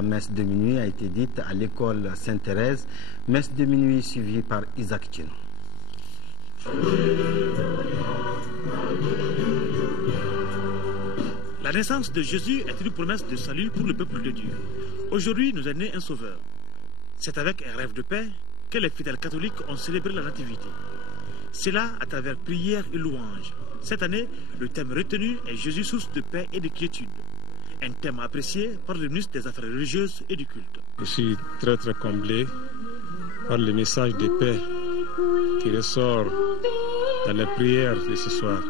La messe de minuit a été dite à l'école Sainte-Thérèse, messe de minuit suivie par Isaac Tchino. La naissance de Jésus est une promesse de salut pour le peuple de Dieu. Aujourd'hui, nous est né un sauveur. C'est avec un rêve de paix que les fidèles catholiques ont célébré la nativité. C'est là à travers prières et louanges. Cette année, le thème retenu est Jésus, source de paix et de quiétude. Un thème apprécié par le ministre des Affaires religieuses et du culte. Je suis très comblé par le message de paix qui ressort dans les prières de ce soir.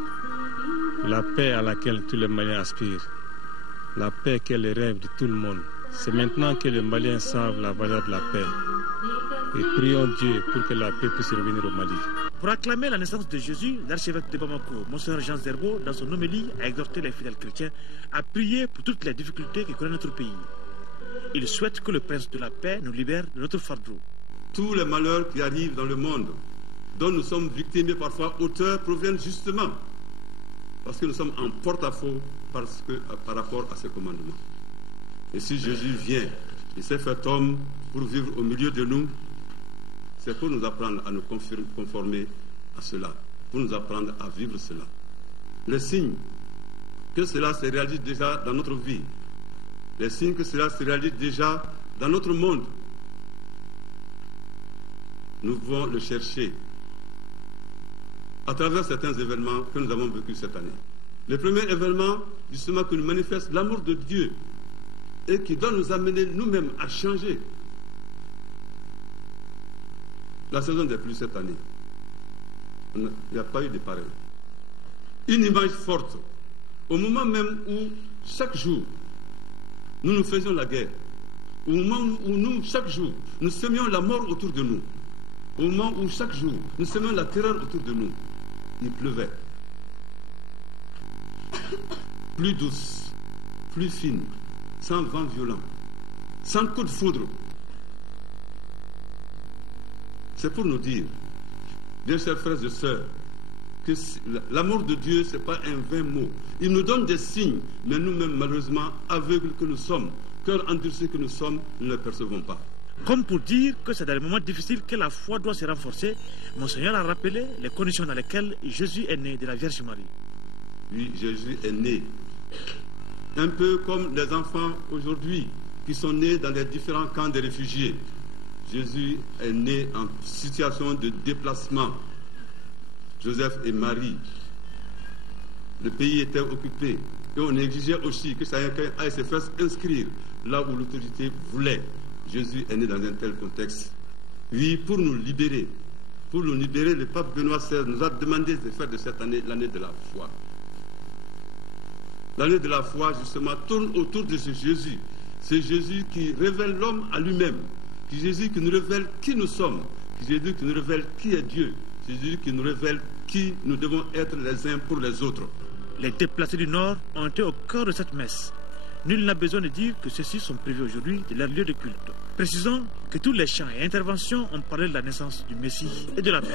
La paix à laquelle tous les Maliens aspirent. La paix qui est le rêve de tout le monde. C'est maintenant que les Maliens savent la valeur de la paix. Et prions Dieu pour que la paix puisse revenir au Mali. Pour acclamer la naissance de Jésus, l'archevêque de Bamako, Monseigneur Jean Zerbo, dans son homélie, a exhorté les fidèles chrétiens à prier pour toutes les difficultés que connaît notre pays. Il souhaite que le prince de la paix nous libère de notre fardeau. Tous les malheurs qui arrivent dans le monde, dont nous sommes victimes et parfois auteurs, proviennent justement parce que nous sommes en porte-à-faux par rapport à ce commandement. Et si Jésus vient, il s'est fait homme pour vivre au milieu de nous, c'est pour nous apprendre à nous conformer à cela, pour nous apprendre à vivre cela. Les signes que cela se réalise déjà dans notre vie, les signes que cela se réalise déjà dans notre monde, nous devons le chercher à travers certains événements que nous avons vécus cette année. Le premier événement, justement, qui nous manifeste l'amour de Dieu et qui doit nous amener nous-mêmes à changer. La saison des pluies cette année, il n'y a pas eu de pareil. Une image forte, au moment même où chaque jour, nous nous faisions la guerre, au moment où nous, chaque jour, nous semions la mort autour de nous, au moment où chaque jour, nous semions la terreur autour de nous, il pleuvait. Plus douce, plus fine, sans vent violent, sans coup de foudre. C'est pour nous dire, bien chers frères et sœurs, que l'amour de Dieu, ce n'est pas un vain mot. Il nous donne des signes, mais nous-mêmes, malheureusement, aveugles que nous sommes, cœurs endurcis que nous sommes, nous ne les percevons pas. Comme pour dire que c'est dans les moments difficiles que la foi doit se renforcer, Monseigneur a rappelé les conditions dans lesquelles Jésus est né de la Vierge Marie. Oui, Jésus est né. Un peu comme les enfants aujourd'hui qui sont nés dans les différents camps de réfugiés. Jésus est né en situation de déplacement. Joseph et Marie, le pays était occupé. Et on exigeait aussi que chacun aille se faire inscrire là où l'autorité voulait. Jésus est né dans un tel contexte. Oui, pour nous libérer, le pape Benoît XVI nous a demandé de faire de cette année l'année de la foi. L'année de la foi, justement, tourne autour de ce Jésus. C'est Jésus qui révèle l'homme à lui-même. C'est Jésus qui nous révèle qui nous sommes. C'est Jésus qui nous révèle qui est Dieu. C'est Jésus qui nous révèle qui nous devons être les uns pour les autres. Les déplacés du Nord ont été au cœur de cette messe. Nul n'a besoin de dire que ceux-ci sont privés aujourd'hui de leur lieu de culte. Précisons que tous les chants et interventions ont parlé de la naissance du Messie et de la paix.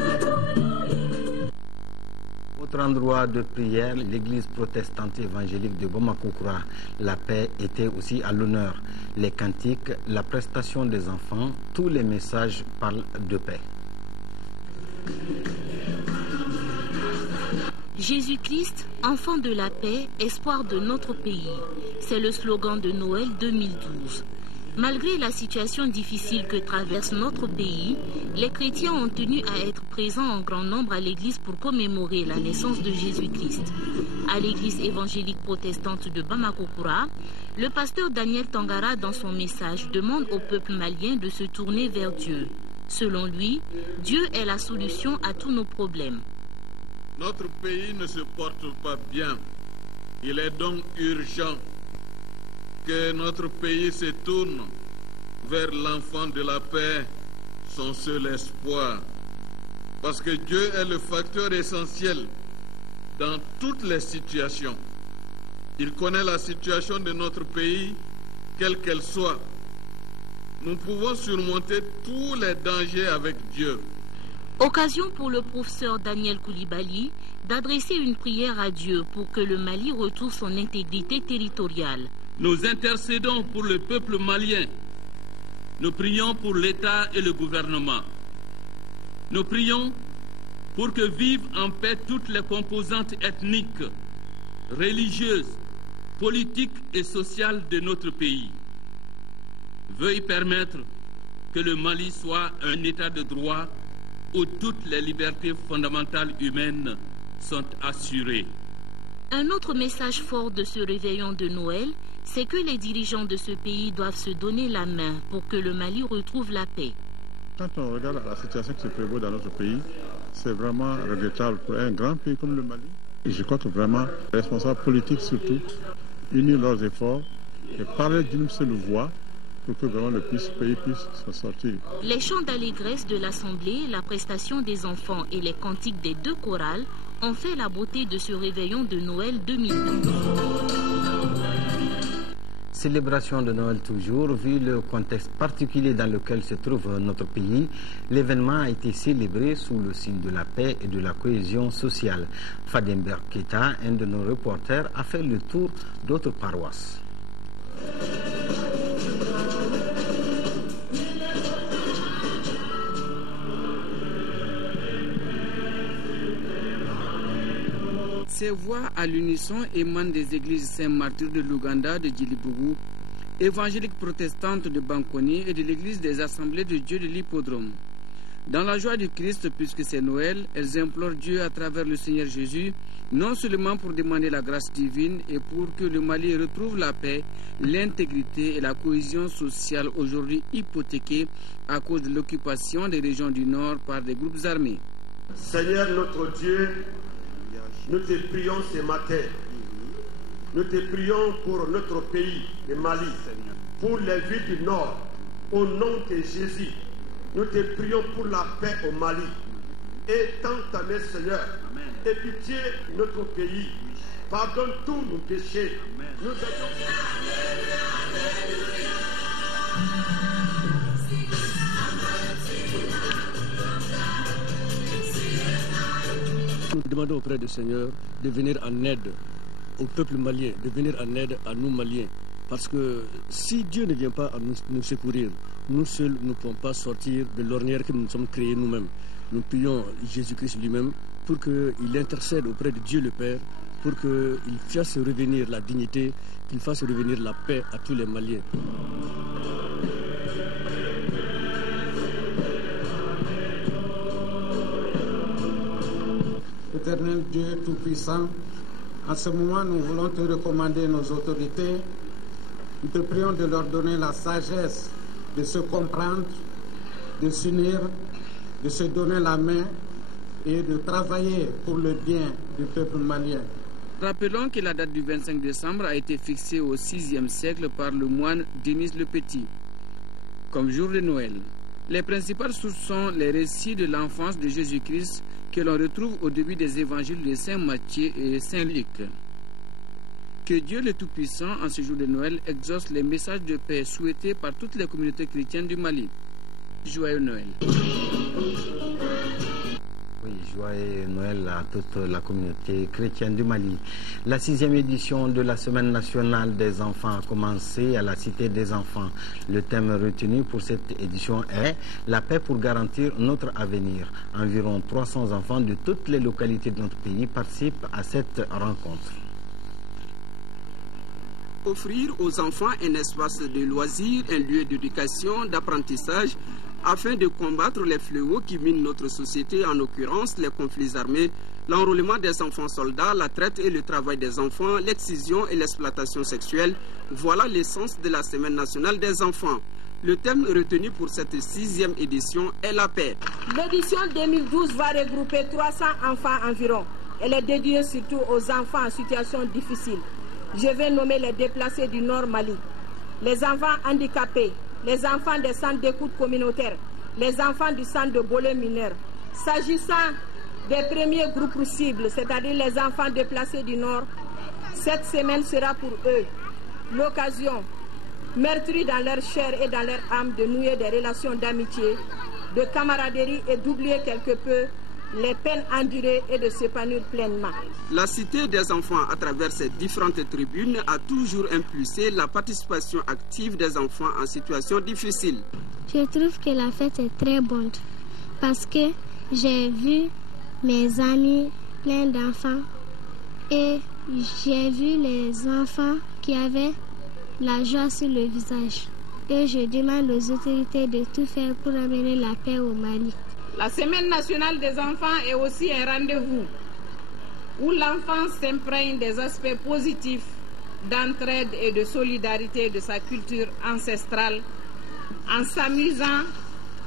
Autre endroit de prière, l'église protestante évangélique de Bamako-Koura. La paix était aussi à l'honneur. Les cantiques, la prestation des enfants, tous les messages parlent de paix. Jésus-Christ, enfant de la paix, espoir de notre pays. C'est le slogan de Noël 2012. Malgré la situation difficile que traverse notre pays, les chrétiens ont tenu à être présents en grand nombre à l'église pour commémorer la naissance de Jésus-Christ. À l'église évangélique protestante de Bamako-Koura, le pasteur Daniel Tangara, dans son message, demande au peuple malien de se tourner vers Dieu. Selon lui, Dieu est la solution à tous nos problèmes. Notre pays ne se porte pas bien. Il est donc urgent que notre pays se tourne vers l'enfant de la paix, son seul espoir. Parce que Dieu est le facteur essentiel dans toutes les situations. Il connaît la situation de notre pays, quelle qu'elle soit. Nous pouvons surmonter tous les dangers avec Dieu. Occasion pour le professeur Daniel Koulibaly d'adresser une prière à Dieu pour que le Mali retrouve son intégrité territoriale. Nous intercédons pour le peuple malien. Nous prions pour l'État et le gouvernement. Nous prions pour que vivent en paix toutes les composantes ethniques, religieuses, politiques et sociales de notre pays. Veuille permettre que le Mali soit un État de droit où toutes les libertés fondamentales humaines sont assurées. Un autre message fort de ce réveillon de Noël, c'est que les dirigeants de ce pays doivent se donner la main pour que le Mali retrouve la paix. Quand on regarde la situation qui se prévaut dans notre pays, c'est vraiment regrettable pour un grand pays comme le Mali. Et je crois que vraiment, les responsables politiques surtout, unir leurs efforts et parler d'une seule voix pour que vraiment le pays puisse s'en sortir. Les chants d'allégresse de l'Assemblée, la prestation des enfants et les cantiques des deux chorales ont fait la beauté de ce réveillon de Noël 2012. Célébration de Noël toujours, vu le contexte particulier dans lequel se trouve notre pays, l'événement a été célébré sous le signe de la paix et de la cohésion sociale. Fadember Keita, un de nos reporters, a fait le tour d'autres paroisses. Ces voix à l'unisson émanent des églises Saint-Martyr de l'Ouganda, de Djilibougou, évangélique protestante de Bankoni et de l'église des Assemblées de Dieu de l'Hippodrome. Dans la joie du Christ, puisque c'est Noël, elles implorent Dieu à travers le Seigneur Jésus, non seulement pour demander la grâce divine et pour que le Mali retrouve la paix, l'intégrité et la cohésion sociale aujourd'hui hypothéquées à cause de l'occupation des régions du Nord par des groupes armés. Seigneur notre Dieu, nous te prions ce matin. Nous te prions pour notre pays, le Mali, pour les villes du Nord, au nom de Jésus. Nous te prions pour la paix au Mali. Et tant ta main, Seigneur, aie pitié notre pays. Pardonne tous nos péchés. Nous Nous demandons auprès du Seigneur de venir en aide au peuple malien, de venir en aide à nous Maliens. Parce que si Dieu ne vient pas à nous secourir, nous seuls ne pouvons pas sortir de l'ornière que nous nous sommes créés nous-mêmes. Nous prions Jésus-Christ lui-même pour qu'il intercède auprès de Dieu le Père, pour qu'il fasse revenir la dignité, qu'il fasse revenir la paix à tous les Maliens. Éternel Dieu Tout-Puissant, en ce moment, nous voulons te recommander nos autorités. Nous te prions de leur donner la sagesse de se comprendre, de s'unir, de se donner la main et de travailler pour le bien du peuple malien. Rappelons que la date du 25 décembre a été fixée au VIe siècle par le moine Denis le Petit, comme jour de Noël. Les principales sources sont les récits de l'enfance de Jésus-Christ que l'on retrouve au début des évangiles de Saint Matthieu et Saint Luc. Que Dieu le Tout-Puissant, en ce jour de Noël, exauce les messages de paix souhaités par toutes les communautés chrétiennes du Mali. Joyeux Noël. Oui, joyeux Noël à toute la communauté chrétienne du Mali. La 6e édition de la Semaine nationale des enfants a commencé à la Cité des enfants. Le thème retenu pour cette édition est « La paix pour garantir notre avenir ». Environ 300 enfants de toutes les localités de notre pays participent à cette rencontre. Offrir aux enfants un espace de loisirs, un lieu d'éducation, d'apprentissage, afin de combattre les fléaux qui minent notre société, en l'occurrence les conflits armés, l'enrôlement des enfants soldats, la traite et le travail des enfants, l'excision et l'exploitation sexuelle. Voilà l'essence de la Semaine nationale des enfants. Le thème retenu pour cette 6e édition est la paix. L'édition 2012 va regrouper 300 enfants environ. Elle est dédiée surtout aux enfants en situation difficile. Je vais nommer les déplacés du Nord Mali, les enfants handicapés, les enfants des centres d'écoute communautaire, les enfants du centre de Bolé mineur. S'agissant des premiers groupes cibles, c'est-à-dire les enfants déplacés du Nord, cette semaine sera pour eux l'occasion, meurtrie dans leur chair et dans leur âme, de nouer des relations d'amitié, de camaraderie et d'oublier quelque peu les peines endurées et de s'épanouir pleinement. La Cité des enfants, à travers ses différentes tribunes, a toujours impulsé la participation active des enfants en situation difficile. Je trouve que la fête est très bonne parce que j'ai vu mes amis plein d'enfants et j'ai vu les enfants qui avaient la joie sur le visage. Et je demande aux autorités de tout faire pour amener la paix au Mali. La Semaine nationale des enfants est aussi un rendez-vous où l'enfant s'imprègne des aspects positifs d'entraide et de solidarité de sa culture ancestrale en s'amusant,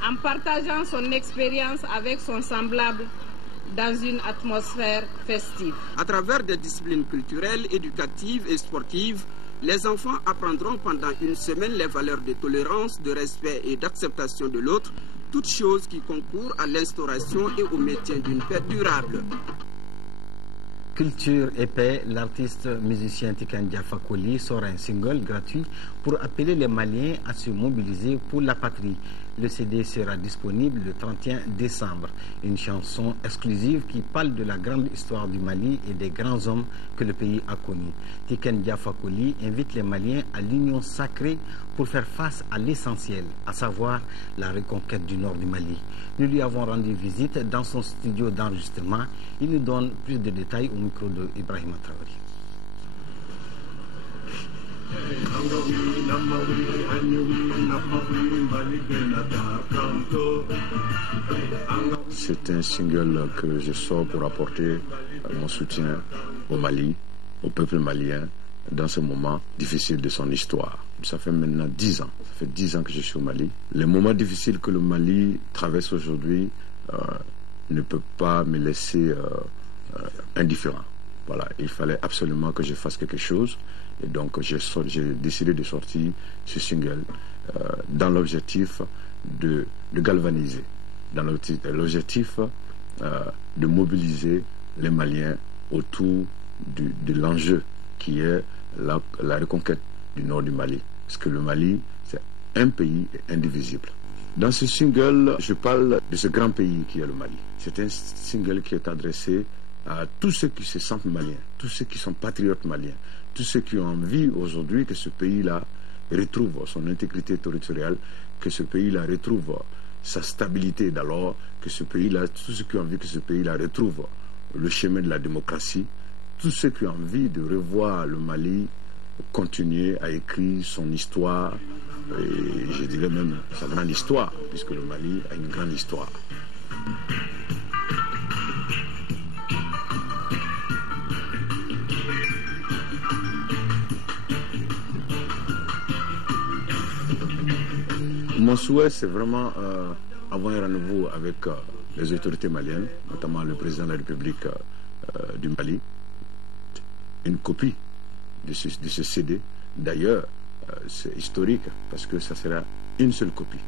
en partageant son expérience avec son semblable dans une atmosphère festive. À travers des disciplines culturelles, éducatives et sportives, les enfants apprendront pendant une semaine les valeurs de tolérance, de respect et d'acceptation de l'autre, toutes choses qui concourent à l'instauration et au maintien d'une paix durable. Culture et paix, l'artiste musicien Tiken Jah Fakoly sort un single gratuit pour appeler les Maliens à se mobiliser pour la patrie. Le CD sera disponible le 31 décembre. Une chanson exclusive qui parle de la grande histoire du Mali et des grands hommes que le pays a connus. Tiken Jah Fakoly invite les Maliens à l'union sacrée pour faire face à l'essentiel, à savoir la reconquête du nord du Mali. Nous lui avons rendu visite dans son studio d'enregistrement. Il nous donne plus de détails au micro de Ibrahima Traoré. C'est un single que je sors pour apporter mon soutien au Mali, au peuple malien, dans ce moment difficile de son histoire. Ça fait maintenant 10 ans. Ça fait 10 ans que je suis au Mali. Les moments difficiles que le Mali traverse aujourd'hui ne peuvent pas me laisser indifférent. Voilà, il fallait absolument que je fasse quelque chose. Et donc, j'ai décidé de sortir ce single dans l'objectif de galvaniser, dans l'objectif de mobiliser les Maliens autour de l'enjeu qui est la reconquête du nord du Mali. Parce que le Mali, c'est un pays indivisible. Dans ce single, je parle de ce grand pays qui est le Mali. C'est un single qui est adressé à tous ceux qui se sentent maliens, tous ceux qui sont patriotes maliens, tous ceux qui ont envie aujourd'hui que ce pays-là retrouve son intégrité territoriale, que ce pays-là retrouve sa stabilité d'alors, que ce pays-là, tous ceux qui ont envie que ce pays-là retrouve le chemin de la démocratie, tous ceux qui ont envie de revoir le Mali continuer à écrire son histoire, et je dirais même sa grande histoire, puisque le Mali a une grande histoire. Mon souhait, c'est vraiment avoir un rendez-vous avec les autorités maliennes, notamment le président de la République du Mali, une copie de ce CD. D'ailleurs, c'est historique parce que ça sera une seule copie.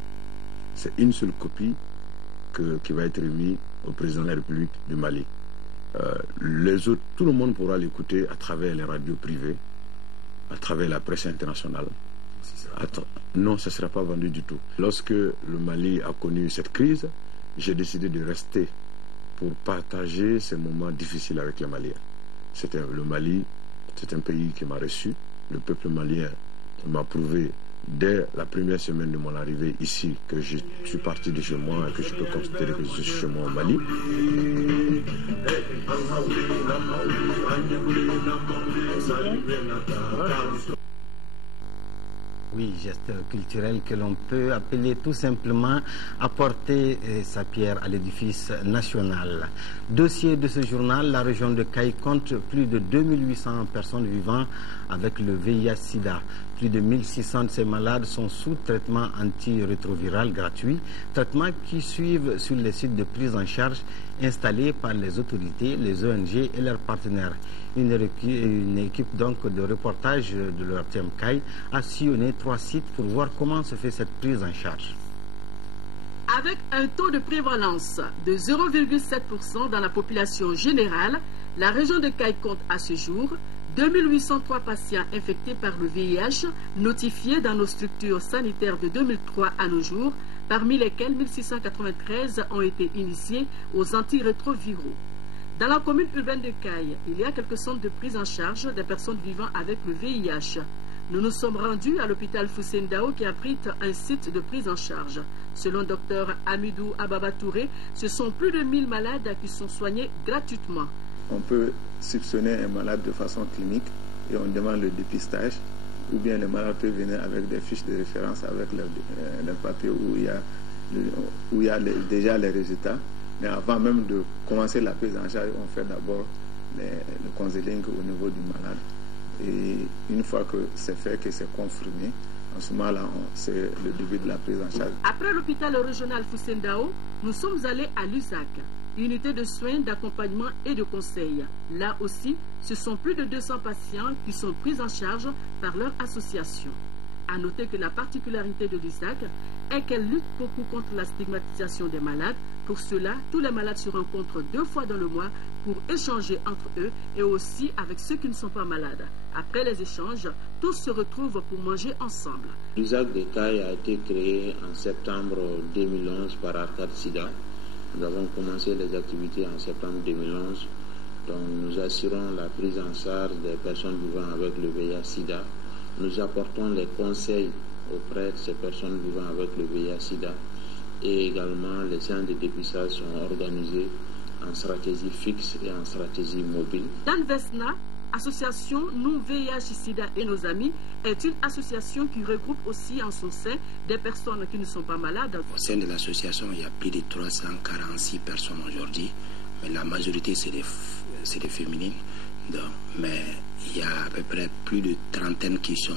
C'est une seule copie qui va être remise au président de la République du Mali. Les autres, tout le monde pourra l'écouter à travers les radios privées, à travers la presse internationale. Non, ça ne sera pas vendu du tout. Lorsque le Mali a connu cette crise, j'ai décidé de rester pour partager ces moments difficiles avec les Maliens. Le Mali, c'est un pays qui m'a reçu. Le peuple malien m'a prouvé dès la première semaine de mon arrivée ici que je suis parti de chez moi et que je peux considérer que je suis chez moi au Mali. Oui, geste culturel que l'on peut appeler tout simplement apporter sa pierre à l'édifice national. Dossier de ce journal, la région de Caille compte plus de 2800 personnes vivant avec le VIH-Sida. Plus de 1600 de ces malades sont sous traitement antirétroviral gratuit, traitements qui suivent sur les sites de prise en charge installés par les autorités, les ONG et leurs partenaires. Une équipe donc de reportage de l'ORTM Caille a sillonné 3 sites pour voir comment se fait cette prise en charge. Avec un taux de prévalence de 0,7% dans la population générale, la région de Caille compte à ce jour 2803 patients infectés par le VIH notifiés dans nos structures sanitaires de 2003 à nos jours, parmi lesquels 1693 ont été initiés aux antirétroviraux. Dans la commune urbaine de Caille, il y a quelques centres de prise en charge des personnes vivant avec le VIH. Nous nous sommes rendus à l'hôpital Foussène Dao qui abrite un site de prise en charge. Selon Dr Amidou Ababa Touré, ce sont plus de 1000 malades qui sont soignés gratuitement. On peut soupçonner un malade de façon clinique et on demande le dépistage, ou bien le malade peut venir avec des fiches de référence avec le papier où il y a déjà les résultats. Mais avant même de commencer la prise en charge, on fait d'abord le counseling au niveau du malade. Et une fois que c'est fait, que c'est confirmé, en ce moment-là, c'est le début de la prise en charge. Après l'hôpital régional Foussène Dao, nous sommes allés à l'USAC, unité de soins, d'accompagnement et de conseil. Là aussi, ce sont plus de 200 patients qui sont pris en charge par leur association. À noter que la particularité de l'USAC est qu'elle lutte beaucoup contre la stigmatisation des malades. Pour cela, tous les malades se rencontrent 2 fois dans le mois pour échanger entre eux et aussi avec ceux qui ne sont pas malades. Après les échanges, tous se retrouvent pour manger ensemble. L'USAC de Caille a été créé en septembre 2011 par Arcade Sida. Nous avons commencé les activités en septembre 2011. Donc nous assurons la prise en charge des personnes vivant avec le VIH-Sida. Nous apportons les conseils auprès de ces personnes vivant avec le VIH-Sida. Et également, les séances de dépistage sont organisées en stratégie fixe et en stratégie mobile. Dan Vesna, association Nous VIH-Sida et nos amis, est une association qui regroupe aussi en son sein des personnes qui ne sont pas malades. Au sein de l'association, il y a plus de 346 personnes aujourd'hui, mais la majorité c'est des féminines. Donc, mais il y a à peu près plus de 30 qui sont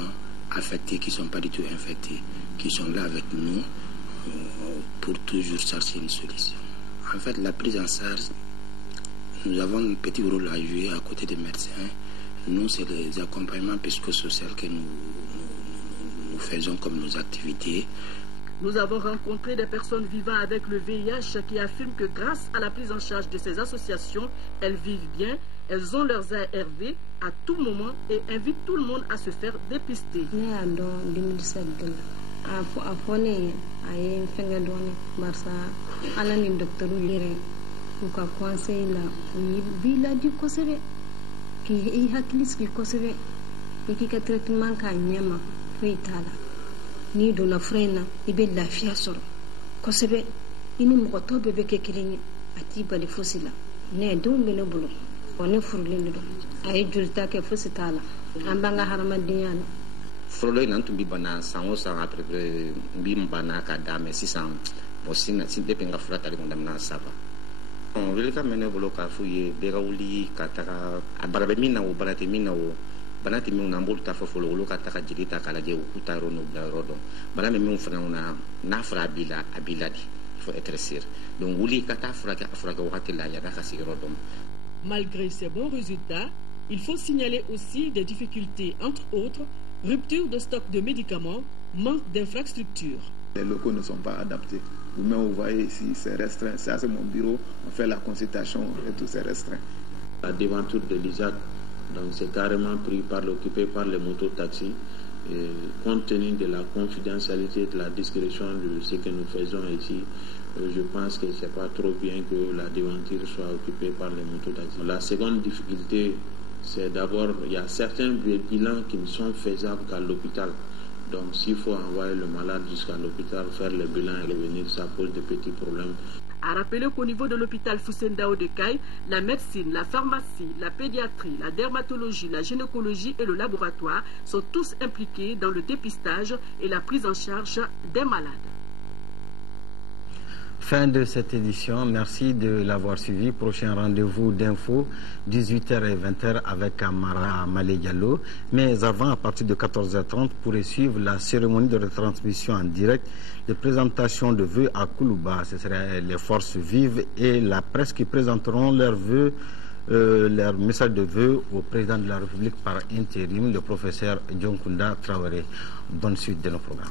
affectées, qui ne sont pas du tout infectées, qui sont là avec nous pour toujours chercher une solution. En fait, la prise en charge, nous avons un petit rôle à jouer à côté des médecins. Nous, c'est les accompagnements psychosociaux que nous faisons comme nos activités. Nous avons rencontré des personnes vivant avec le VIH qui affirment que grâce à la prise en charge de ces associations, elles vivent bien, elles ont leurs ARV à tout moment et invitent tout le monde à se faire dépister. Afone ay fenga doni marsa ala ni docteur lire uka conseil la bila di kosebe ki I haklis ki kosebe ki ka traitement ka nyama fitala ni do na frena ibe lafiya soro kosebe ini mo to bebe ke kilini ati bali fosila ne do ngene bulu one furlinde do ay julta ke fositala ambanga haramadiyan Frolo nan tumbi bana sango sang après bim bana ka dame sisan bosina sin de penga frata de condamna saba on vele ka mene bolo ka fuye bega uli ka taka abarabe mina o barate mina o banati mi una mbulta fo folo lo ka taka jilita kala je o kutaro no bla rodo bana me mi fana una na fra abila abiladi il faut être sûr donc uli ka ta fra ka wakati la ya ka sirodo. Malgré ces bons résultats, il faut signaler aussi des difficultés, entre autres rupture de stock de médicaments, manque d'infrastructures. Les locaux ne sont pas adaptés. Vous-même, vous voyez ici, c'est restreint. Ça, c'est mon bureau. On fait la consultation et tout, c'est restreint. La devanture de l'ISAC, donc c'est carrément pris occupé par les mototaxis. Et compte tenu de la confidentialité, de la discrétion de ce que nous faisons ici, je pense que c'est pas trop bien que la devanture soit occupée par les mototaxis. La seconde difficulté, c'est d'abord, il y a certains bilans qui ne sont faisables qu'à l'hôpital. Donc, s'il faut envoyer le malade jusqu'à l'hôpital, faire le bilan et revenir, ça pose de petits problèmes. À rappeler qu'au niveau de l'hôpital Foussène Dao de Caille, la médecine, la pharmacie, la pédiatrie, la dermatologie, la gynécologie et le laboratoire sont tous impliqués dans le dépistage et la prise en charge des malades. Fin de cette édition, merci de l'avoir suivi. Prochain rendez-vous d'info, 18h et 20h avec Amara Malé Diallo. Mais avant, à partir de 14h30, vous pourrez suivre la cérémonie de retransmission en direct de présentation de vœux à Koulouba. Ce seraient les forces vives et la presse qui présenteront leurs vœux, leur message de vœux au président de la République par intérim, le professeur Dionkunda Traoré. Bonne suite de nos programmes.